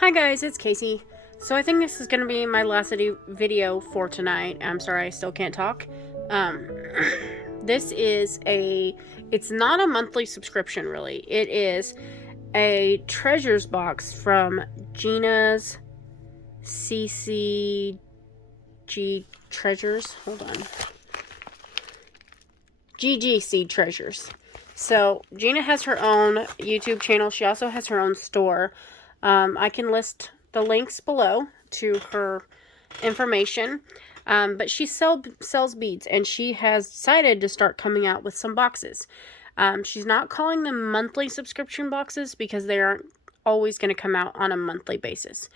Hi guys, it's Casey. So I think this is going to be my last video for tonight. I'm sorry I still can't talk. Um, this is it's not a monthly subscription really. It is a treasures box from Gina's CCG Treasures. Hold on. GGC Treasures. So Gina has her own YouTube channel. She also has her own store. I can list the links below to her information. But she sells beads, and she has decided to start coming out with some boxes. She's not calling them monthly subscription boxes because they aren't always going to come out on a monthly basis.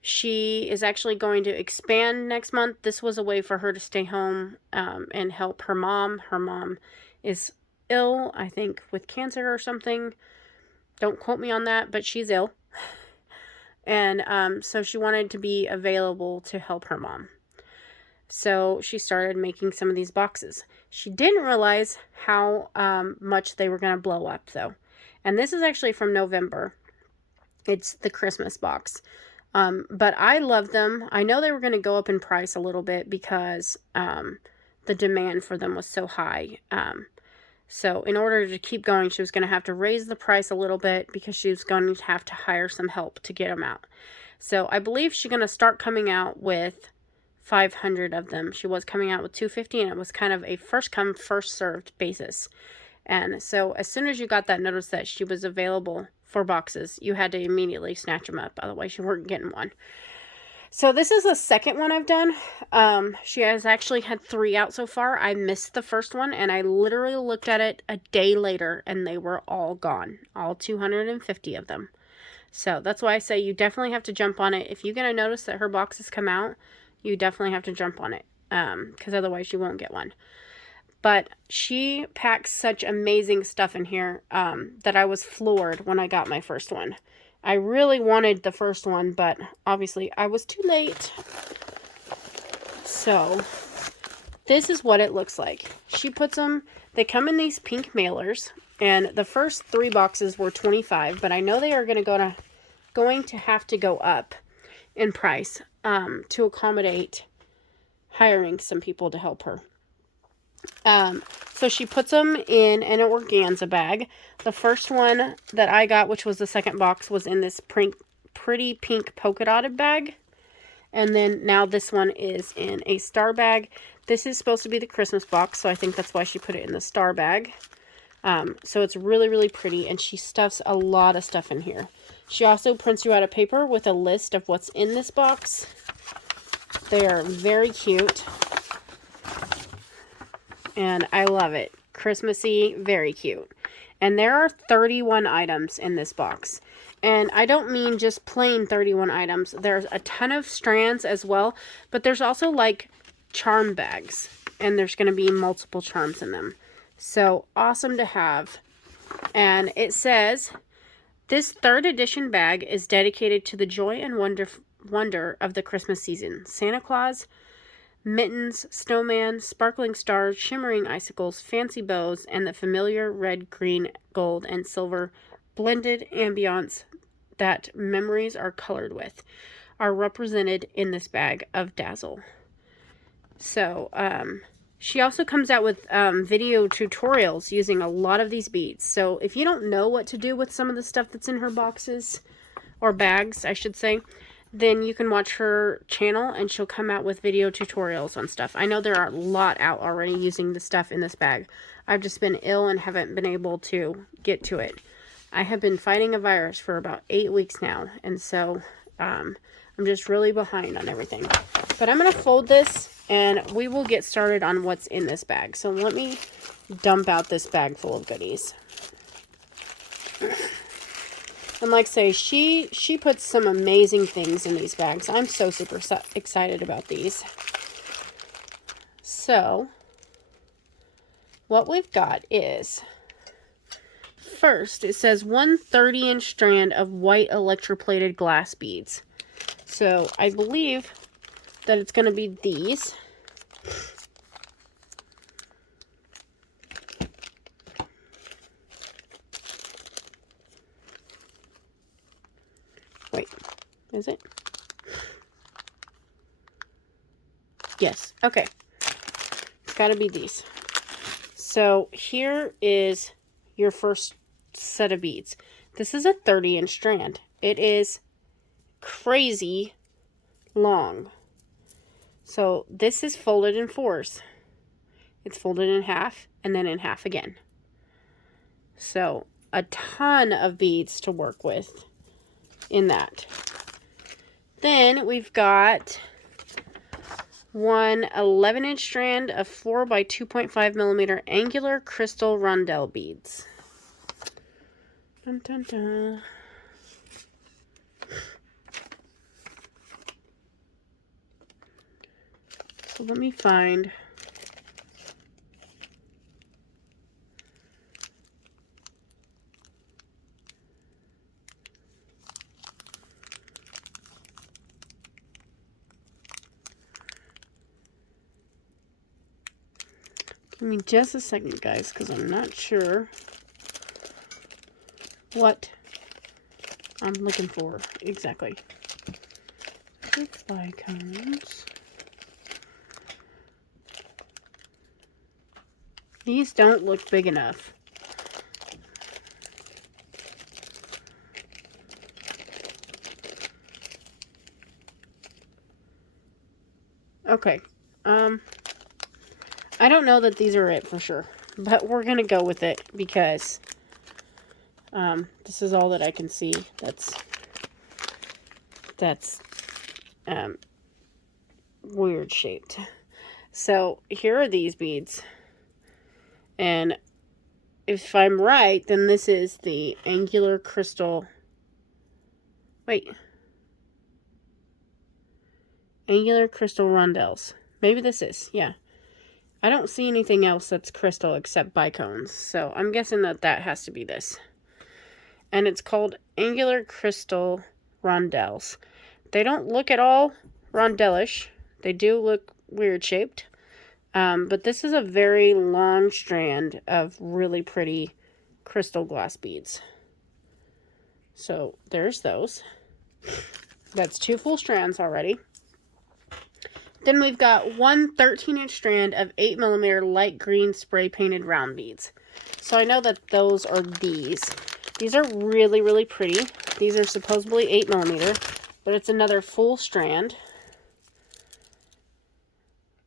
She is actually going to expand next month. This was a way for her to stay home and help her mom. Her mom is ill, I think, with cancer or something. Don't quote me on that, but she's ill. And so she wanted to be available to help her mom. So she started making some of these boxes. She didn't realize how much they were going to blow up, though. And this is actually from November. It's the Christmas box. But I love them. I know they were going to go up in price a little bit because the demand for them was so high. So in order to keep going, she was going to have to raise the price a little bit because she was going to have to hire some help to get them out. So I believe she's going to start coming out with 500 of them. She was coming out with 250, and it was kind of a first come, first served basis. And so as soon as you got that notice that she was available for boxes, you had to immediately snatch them up. Otherwise, you weren't getting one. So this is the second one I've done. She has actually had 3 out so far. I missed the first one, and I literally looked at it a day later, and they were all gone. All 250 of them. So that's why I say you definitely have to jump on it. If you're going to notice that her boxes come out, you definitely have to jump on it. Because otherwise you won't get one. But she packs such amazing stuff in here that I was floored when I got my first one. I really wanted the first one, but obviously I was too late. So this is what it looks like. She puts them, they come in these pink mailers, and the first 3 boxes were $25, but I know they are going to have to go up in price to accommodate hiring some people to help her. So she puts them in an organza bag. The first one that I got, which was the second box, was in this pretty pink polka dotted bag. And then now this one is in a star bag. This is supposed to be the Christmas box, so I think that's why she put it in the star bag. So it's really, really pretty, and she stuffs a lot of stuff in here. She also prints you out a paper with a list of what's in this box. They are very cute. And I love it. Christmassy, very cute. And there are 31 items in this box. And I don't mean just plain 31 items. There's a ton of strands as well. But there's also like charm bags. And there's going to be multiple charms in them. So awesome to have. And it says, this 3rd edition bag is dedicated to the joy and wonder of the Christmas season. Santa Claus, mittens, snowman, sparkling stars, shimmering icicles, fancy bows, and the familiar red, green, gold, and silver blended ambiance that memories are colored with are represented in this bag of dazzle. So, she also comes out with video tutorials using a lot of these beads. So if you don't know what to do with some of the stuff that's in her boxes, or bags, I should say, then you can watch her channel and she'll come out with video tutorials on stuff. I know there are a lot out already using the stuff in this bag. I've just been ill and haven't been able to get to it. I have been fighting a virus for about 8 weeks now, and so I'm just really behind on everything. But I'm going to fold this and we will get started on what's in this bag. So let me dump out this bag full of goodies. And like I say, she puts some amazing things in these bags. I'm so super excited about these. So, what we've got is, first, it says 1 30-inch strand of white electroplated glass beads. So, I believe that it's going to be these. Wait, is it? Yes, okay. It's got to be these. So here is your first set of beads. This is a 30-inch strand. It is crazy long. So this is folded in fours. It's folded in half and then in half again. So a ton of beads to work with in that. Then we've got one 11-inch strand of 4 by 2.5 millimeter angular crystal rondelle beads. Dun, dun, dun. So let me find. Give me just a second, guys, because I'm not sure what I'm looking for exactly. Bicones. These don't look big enough. Okay. I don't know that these are it for sure, but we're going to go with it because this is all that I can see that's weird shaped. So here are these beads. And if I'm right, then this is the angular crystal. Wait. Angular crystal rondelles. Maybe this is, yeah. I don't see anything else that's crystal except bicones. So I'm guessing that that has to be this. And it's called angular crystal rondelles. They don't look at all rondellish. They do look weird shaped. But this is a very long strand of really pretty crystal glass beads. So there's those. That's 2 full strands already. Then we've got one 13-inch strand of 8mm light green spray painted round beads. So I know that those are these. These are really, really pretty. These are supposedly 8mm, but it's another full strand.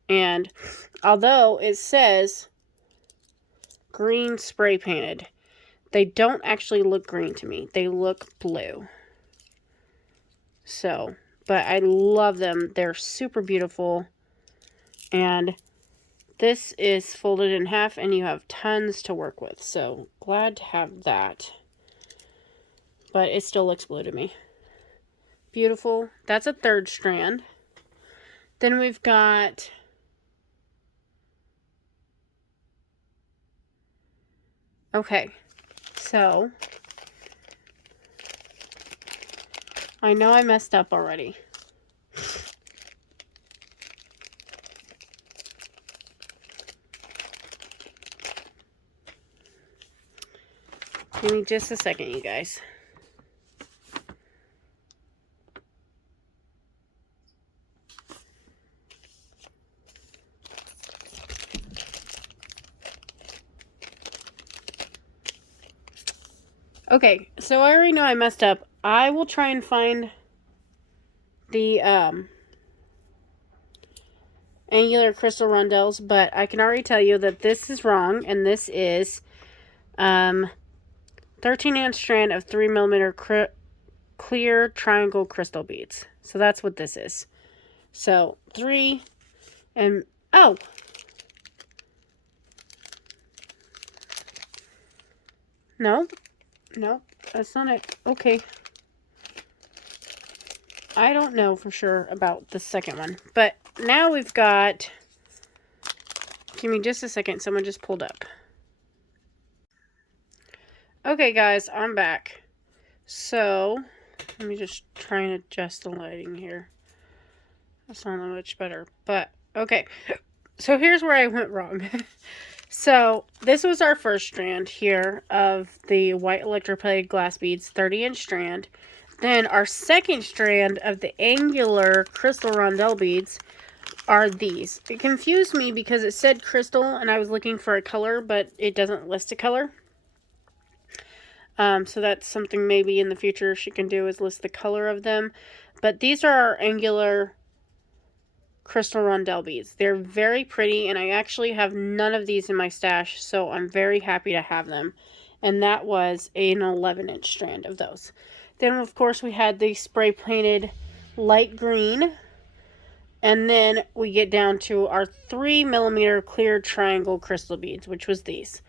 And although it says green spray painted, they don't actually look green to me. They look blue. So, but I love them. They're super beautiful. And this is folded in half and you have tons to work with. So, glad to have that. But it still looks blue to me. Beautiful. That's a 3rd strand. Then we've got okay, so I know I messed up already. Give me just a second, you guys. Okay, so I already know I messed up. I will try and find the angular crystal rondelles, but I can already tell you that this is wrong, and this is 13-inch strand of 3mm clear triangle crystal beads. So that's what this is. So 3 and oh, no, that's not it. Okay. I don't know for sure about the second one. But now we've got... Give me just a second. Someone just pulled up. Okay, guys. I'm back. So, let me just try and adjust the lighting here. That's not much better. But, okay. So, here's where I went wrong. So, this was our first strand here of the white electroplated glass beads, 30-inch strand. Then our second strand of the angular crystal rondelle beads are these. It confused me because it said crystal and I was looking for a color, but it doesn't list a color. So that's something maybe in the future she can do, is list the color of them. But these are our angular crystal rondelle beads. They're very pretty, and I actually have none of these in my stash, so I'm very happy to have them. And that was an 11-inch strand of those. Then, of course, we had the spray painted light green. And then we get down to our 3mm clear triangle crystal beads, which was these.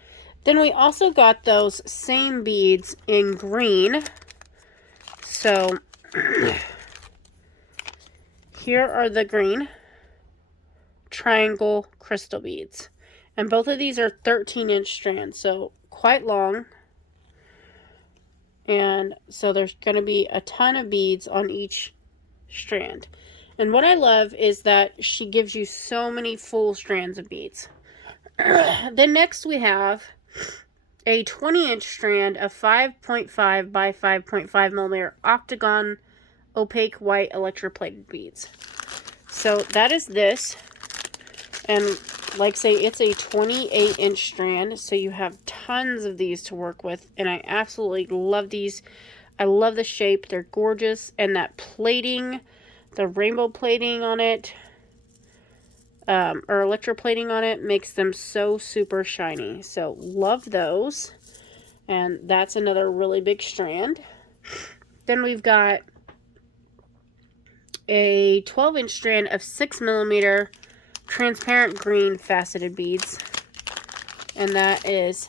Then we also got those same beads in green. So here are the green triangle crystal beads. And both of these are 13-inch strands, so quite long. And so there's going to be a ton of beads on each strand. And what I love is that she gives you so many full strands of beads. Then next we have a 20-inch strand of 5.5 by 5.5mm octagon opaque white electroplated beads. So that is this. And like say, it's a 28-inch strand, so you have tons of these to work with. And I absolutely love these. I love the shape. They're gorgeous. And that plating, the rainbow plating on it, or electroplating on it, makes them so super shiny. So love those. And that's another really big strand. Then we've got a 12-inch strand of 6mm transparent green faceted beads. And that is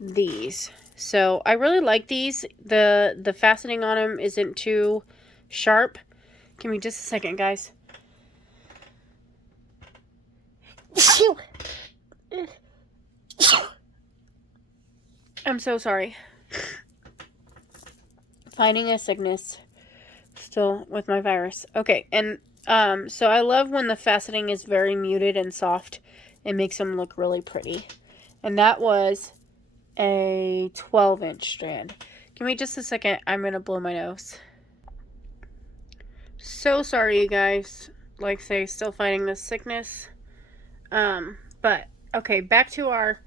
these. So I really like these. The faceting on them isn't too sharp. Give me just a second, guys. I'm so sorry. Fighting a sickness still with my virus. Okay, and so I love when the faceting is very muted and soft. It makes them look really pretty. And that was a 12-inch strand. Give me just a second. I'm going to blow my nose. So sorry, you guys. Like say, still fighting this sickness. But, okay, back to our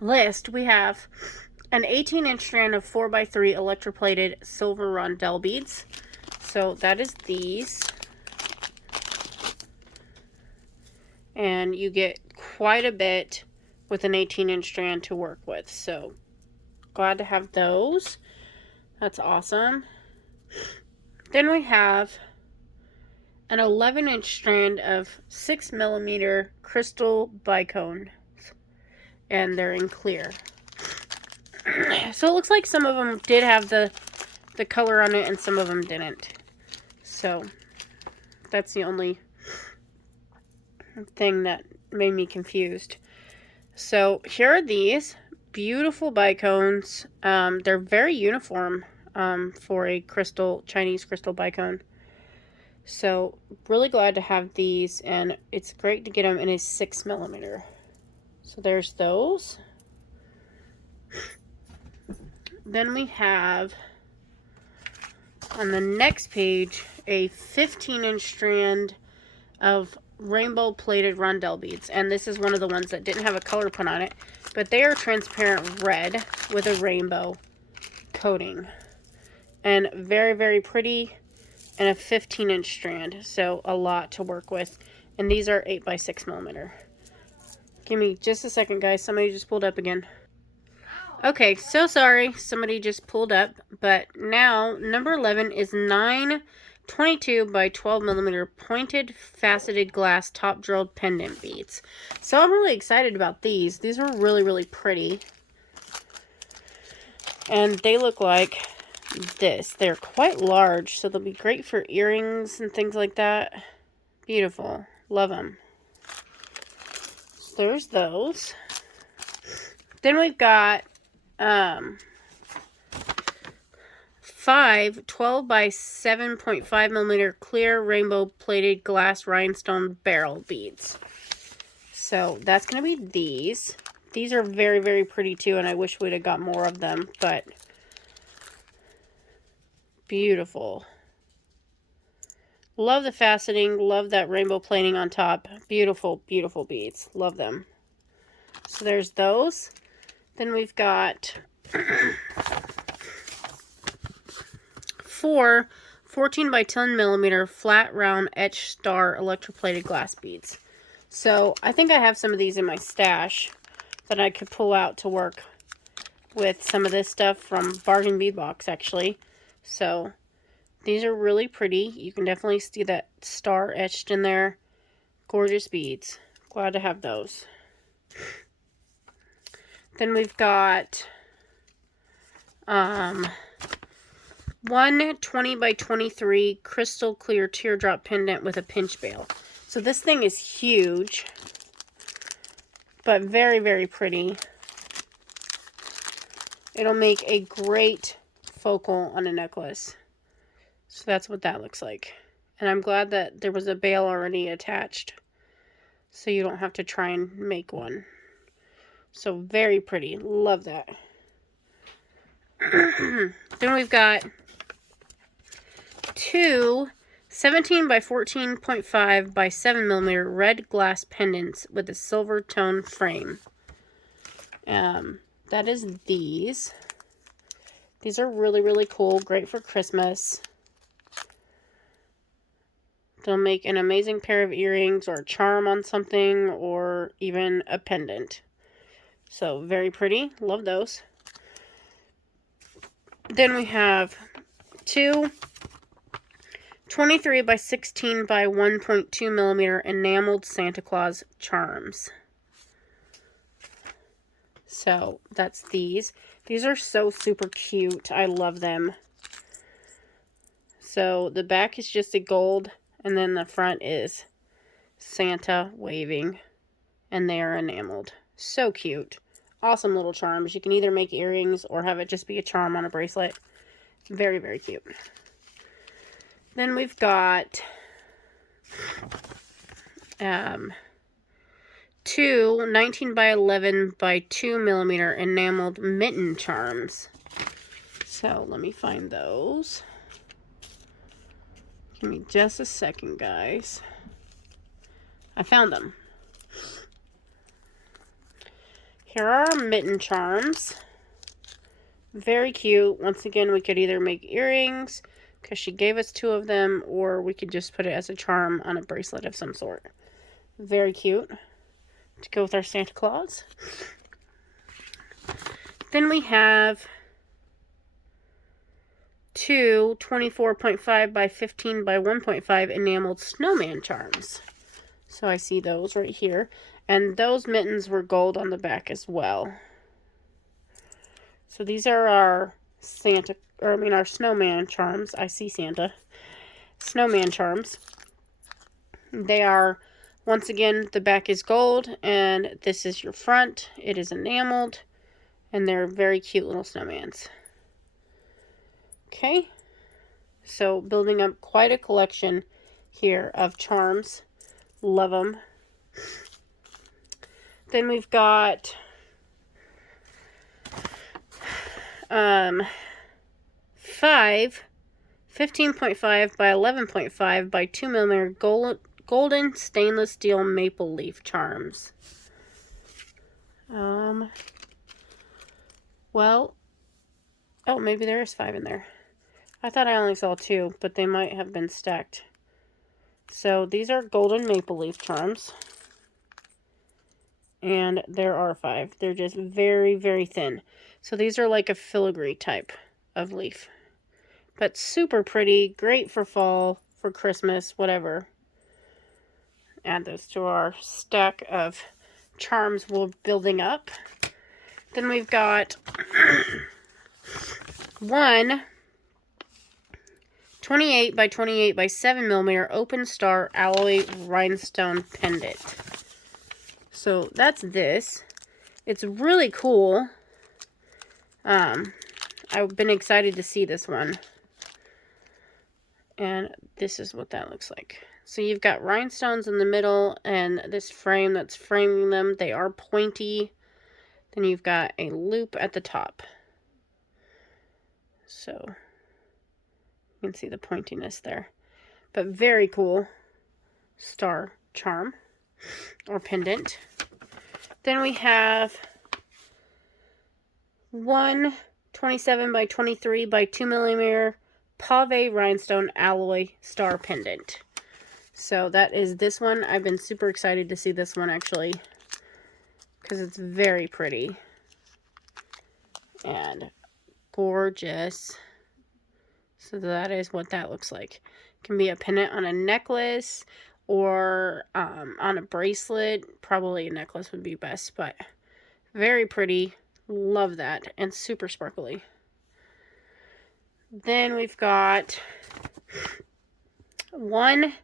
list. We have an 18-inch strand of 4x3 electroplated silver rondelle beads. So that is these. And you get quite a bit with an 18-inch strand to work with. So glad to have those. That's awesome. Then we have an 11-inch strand of 6mm crystal Bicone. And they're in clear. So it looks like some of them did have the color on it and some of them didn't. So that's the only thing that made me confused. So here are these beautiful bicones. They're very uniform for a Chinese crystal bicone. So really glad to have these, and it's great to get them in a 6mm. So there's those. Then we have on the next page a 15-inch strand of rainbow plated rondelle beads, and this is one of the ones that didn't have a color put on it, but they are transparent red with a rainbow coating, and very, very pretty, and a 15-inch strand, so a lot to work with. And these are 8x6mm. Give me just a second, guys. Somebody just pulled up again. Okay, so sorry. Somebody just pulled up. But now, number 11 is 922 by 12mm pointed faceted glass top drilled pendant beads. So I'm really excited about these. These are really, really pretty. And they look like this. They're quite large, so they'll be great for earrings and things like that. Beautiful. Love them. So there's those. Then we've got 5 12 by 7.5mm clear rainbow plated glass rhinestone barrel beads. So that's going to be these. These are very, very pretty too, and I wish we'd have got more of them, but Beautiful. Love the faceting. Love that rainbow plating on top. Beautiful, beautiful beads. Love them. So there's those. Then we've got 4 14 by 10 millimeter flat round etched star electroplated glass beads. So I think I have some of these in my stash that I could pull out to work with some of this stuff from Bargain Bead Box, actually. So these are really pretty. You can definitely see that star etched in there. Gorgeous beads. Glad to have those. Then we've got 1 20 by 23 crystal clear teardrop pendant with a pinch bail. So this thing is huge, but very, very pretty. It'll make a great focal on a necklace. So that's what that looks like. And I'm glad that there was a bail already attached, so you don't have to try and make one. So very pretty. Love that. Then we've got 2 17 by 14.5 by 7 millimeter red glass pendants with a silver tone frame. That is these. These are really, really cool. Great for Christmas. They'll make an amazing pair of earrings or a charm on something, or even a pendant. So very pretty. Love those. Then we have 2 23 by 16 by 1.2 millimeter enameled Santa Claus charms. So that's these. These are so super cute. I love them. So the back is just a gold, and then the front is Santa waving, and they are enameled. So cute. Awesome little charms. You can either make earrings or have it just be a charm on a bracelet. Very, very cute. Then we've got 2 19 by 11 by 2 millimeter enameled Mitten Charms. So let me find those. Give me just a second, guys. I found them. Here are our Mitten Charms. Very cute. Once again, we could either make earrings, because she gave us 2 of them, or we could just put it as a charm on a bracelet of some sort. Very cute to go with our Santa Claus. Then we have 2 24.5 by 15 by 1.5 enameled Snowman Charms. So I see those right here. And those mittens were gold on the back as well. So these are our our Snowman Charms. I see Santa. Snowman Charms. They are, once again, the back is gold, and this is your front. It is enameled, and they're very cute little snowmans. Okay, so building up quite a collection here of charms. Love them. Then we've got 5 15.5 by 11.5 by 2 millimeter golden stainless steel maple leaf charms. Well, oh, maybe there is 5 in there. I thought I only saw 2, but they might have been stacked. So these are golden maple leaf charms. And there are 5. They're just very, very thin. So these are like a filigree type of leaf. But super pretty. Great for fall, for Christmas, whatever. Add those to our stack of charms we're building up. Then we've got 1 28 by 28 by 7 millimeter open star alloy rhinestone pendant. So that's this. It's really cool. I've been excited to see this one. And this is what that looks like. So you've got rhinestones in the middle and this frame that's framing them. They are pointy. Then you've got a loop at the top. So You can see the pointiness there. But very cool star charm or pendant. Then we have one 27 by 23 by 2 millimeter Pave Rhinestone Alloy Star Pendant. So that is this one. I've been super excited to see this one actually, because it's very pretty and gorgeous. So that is what that looks like. It can be a pendant on a necklace or on a bracelet. Probably a necklace would be best, but very pretty. Love that. And super sparkly. Then we've got one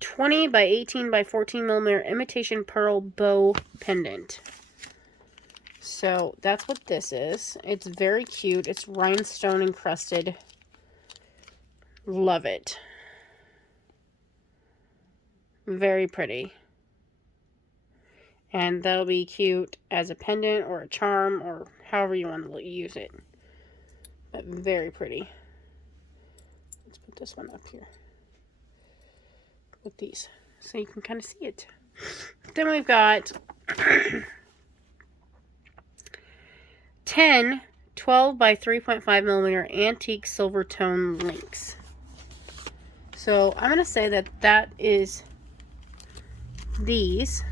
20 by 18 by 14 millimeter imitation pearl bow pendant. So that's what this is. It's very cute. It's rhinestone encrusted. Love it. Very pretty. And that'll be cute as a pendant or a charm or however you want to use it. But very pretty. Let's put this one up here with these so you can kind of see it. Then we've got 10 12 by 3.5 millimeter antique silver tone links. So I'm going to say that that is these.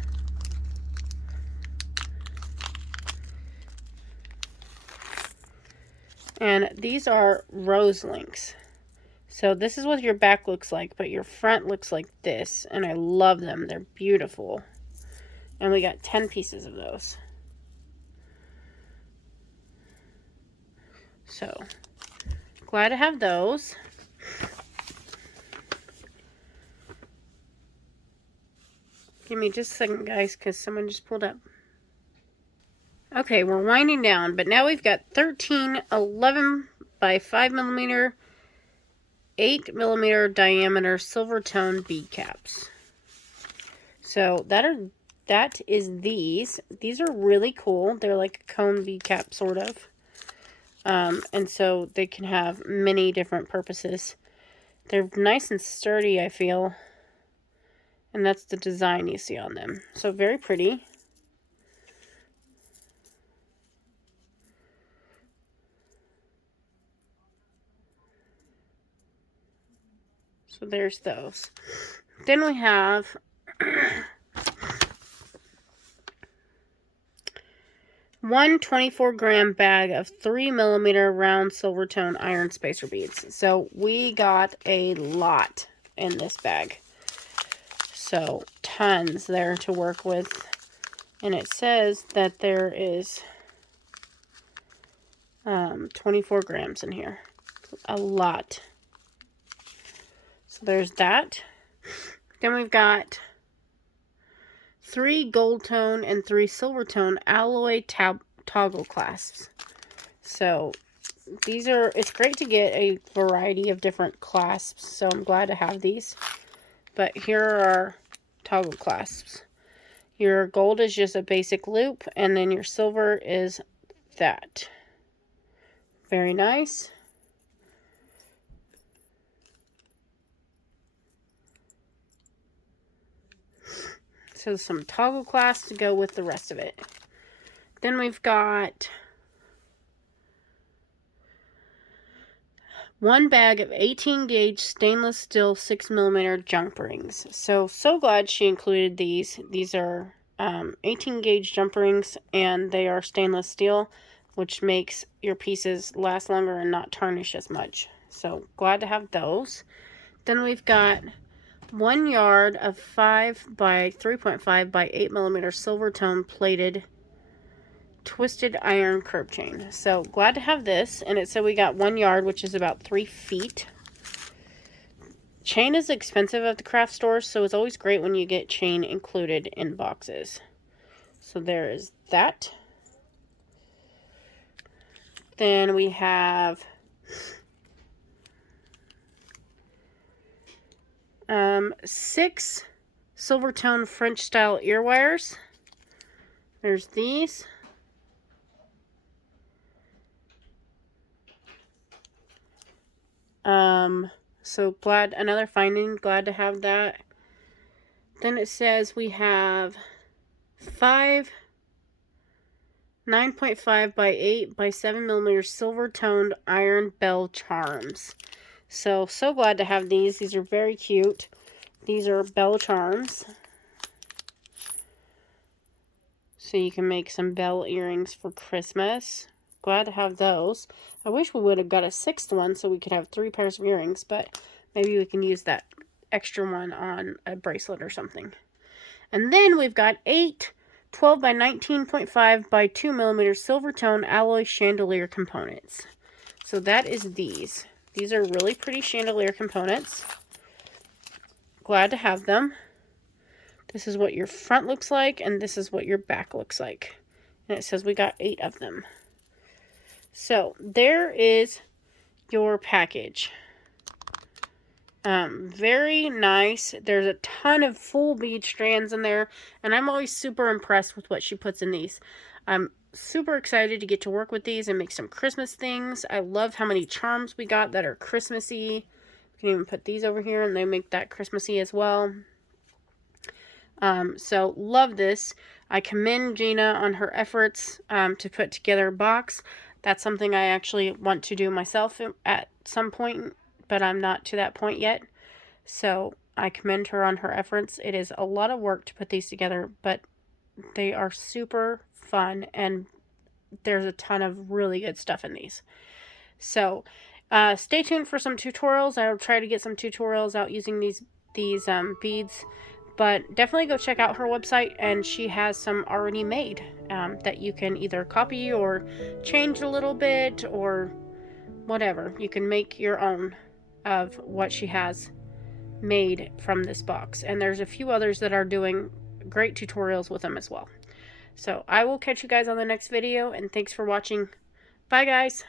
And these are rose links. So this is what your back looks like, but your front looks like this. And I love them. They're beautiful. And we got 10 pieces of those. So, glad to have those. Give me just a second, guys, because someone just pulled up. Okay, we're winding down, but now we've got 13 11 by 5 millimeter 8 millimeter diameter silver tone bead caps. So that is these. These are really cool. They're like a cone bead cap sort of. And so they can have many different purposes. They're nice and sturdy, I feel. And that's the design you see on them. So very pretty. So there's those. Then we have one 24-gram bag of 3 millimeter round silver tone iron spacer beads. So we got a lot in this bag. So tons there to work with. And it says that there is 24 grams in here. A lot. So there's that. Then we've got 3 gold tone and 3 silver tone alloy toggle clasps. So these are, it's great to get a variety of different clasps. So I'm glad to have these. But here are our toggle clasps. Your gold is just a basic loop, and then your silver is that. Very nice. So some toggle clasps to go with the rest of it. Then we've got one bag of 18 gauge stainless steel 6 millimeter jump rings. So glad she included these. These are 18 gauge jump rings, and they are stainless steel, which makes your pieces last longer and not tarnish as much. So glad to have those. Then we've got 1 yard of 5 by 3.5 by 8 millimeter silver tone plated twisted iron curb chain. So glad to have this. And it said we got 1 yard, which is about 3 feet. Chain is expensive at the craft stores, so it's always great when you get chain included in boxes. So there is that. Then we have 6 silver tone French style ear wires. There's these. So glad, another finding, glad to have that. Then it says we have 9.5 by 8 by 7 millimeters silver toned iron bell charms. So glad to have these. These are very cute. These are bell charms. So you can make some bell earrings for Christmas. Glad to have those. I wish we would have got a 6th one so we could have 3 pairs of earrings, but maybe we can use that extra one on a bracelet or something. And then we've got 8 12 by 19.5 by 2 millimeters silver tone alloy chandelier components. So that is these. These are really pretty chandelier components. Glad to have them. This is what your front looks like, and this is what your back looks like. And it says we got 8 of them. So there is your package. Very nice. There's a ton of full bead strands in there, and I'm always super impressed with what she puts in these. I'm super excited to get to work with these and make some Christmas things. I love how many charms we got that are Christmassy. You can even put these over here and they make that Christmassy as well. So love this. I commend Gina on her efforts to put together a box. That's something I actually want to do myself at some point, but I'm not to that point yet. So I commend her on her efforts. It is a lot of work to put these together, but they are super fun, and there's a ton of really good stuff in these. So stay tuned for some tutorials. I'll try to get some tutorials out using these beads, but definitely go check out her website, and she has some already made that you can either copy or change a little bit or whatever. You can make your own of what she has made from this box, and there's a few others that are doing great tutorials with them as well. So I will catch you guys on the next video, and thanks for watching. Bye guys.